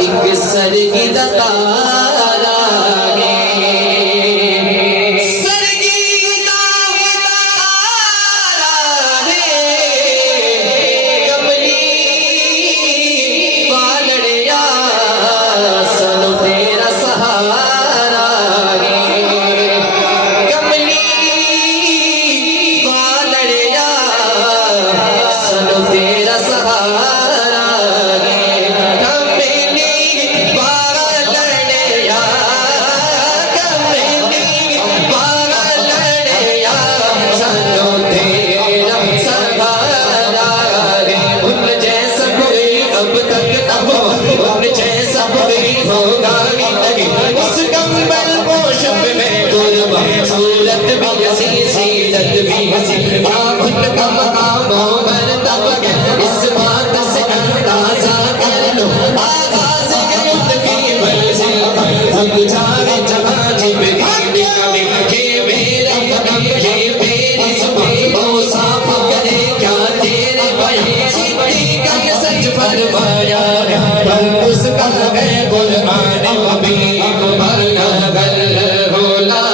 एक सरगी दा तारा गे सरगी दा तारा गे कमली वालड़िया सनु तेरा सहारा गे कमली वालड़िया सनु तेरा सहारा सूरत भी हसी सीरत भी हसी आँखों का मकाम मरतब इस बात से अंदाजा कर लो आगाज़ की मंजिल हम जाने जहाँ जिब्रील कभी ये मेरा कदम ये मेरी ज़ुबान वो साफ करे क्या तेरे बयान सिद्दीक़ ने सच फरमाया पर उसका है कुरान हबीब मरना गल होला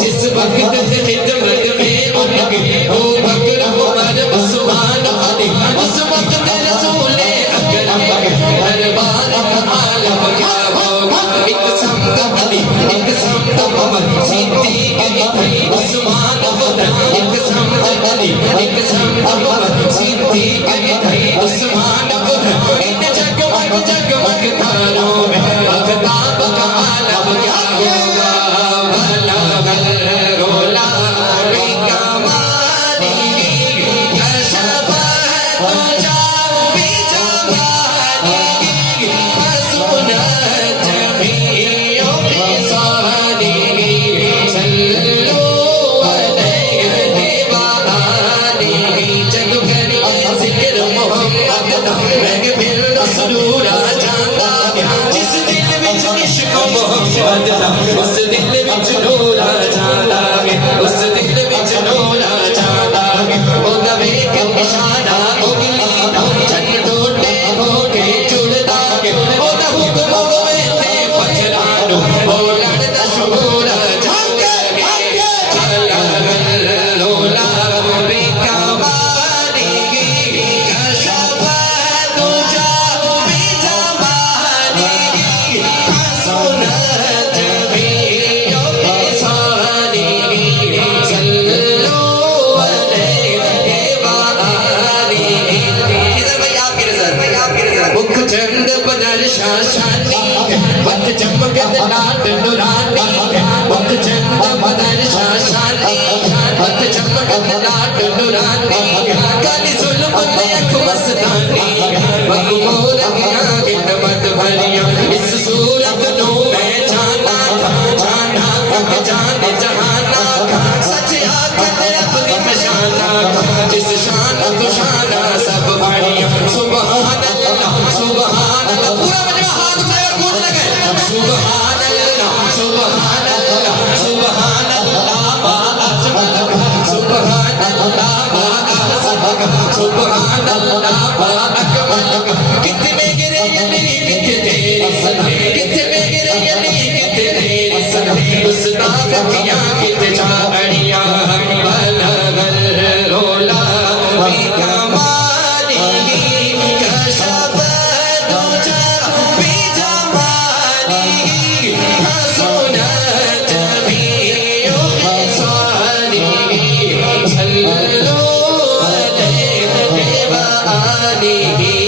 जिस वक्त खिदमत में उनके ओ बकर उमर उस्मान अली उस वक्त रसूल अकरम दरबार का आलम क्या होगा एक समत अली एक समत उमर सिद्दीक़ उस्मान एक समत अली एक समत उमर सिद्दीक़ उस्मान इन जगमग जगमग तारों में आफताब का आलम क्या होगा जिस दिल विच इश्क मोहब्बत दा उस दिल विच नूर आ जांदा गे उस दिल विच नूर आ जांदा गे ओदा वेख इशारा उंगली दा चन टोटे होके जुड़दा गे ओदा हुक्म होवे ते पत्थरां नूं ओ लड़दा शूर आ जांदा गे चला लोला बे कमाली कशफ तुझा वक्त चमकत लाट नुरानी वक्त चंद बदन शाशानी वक्त चमकत लाट नुरानी काली जुल्फ पे अख मस्तानी मखमूर के आगे नमत भरिया इस सूरत नू मैं जाना तक जान जहाना सच आखत अपनी पशाना जिस शान तू शाना सब बढ़िया सुभान अल्लाह पूरा मजमा हाथ उठाकर कूदने लगे सुभान अल्लाह सुभान अल्लाह सुभान अल्लाह मा अजमल सुभान अल्लाह मा अहसन सुभान अल्लाह मा अकमल कितने गिरे यली कितने सने कितने गिरे यली कितने सने उस नाग किया कित चाड़िया बल रोला कमाली कशा सल्लू अलैहि व आलिहि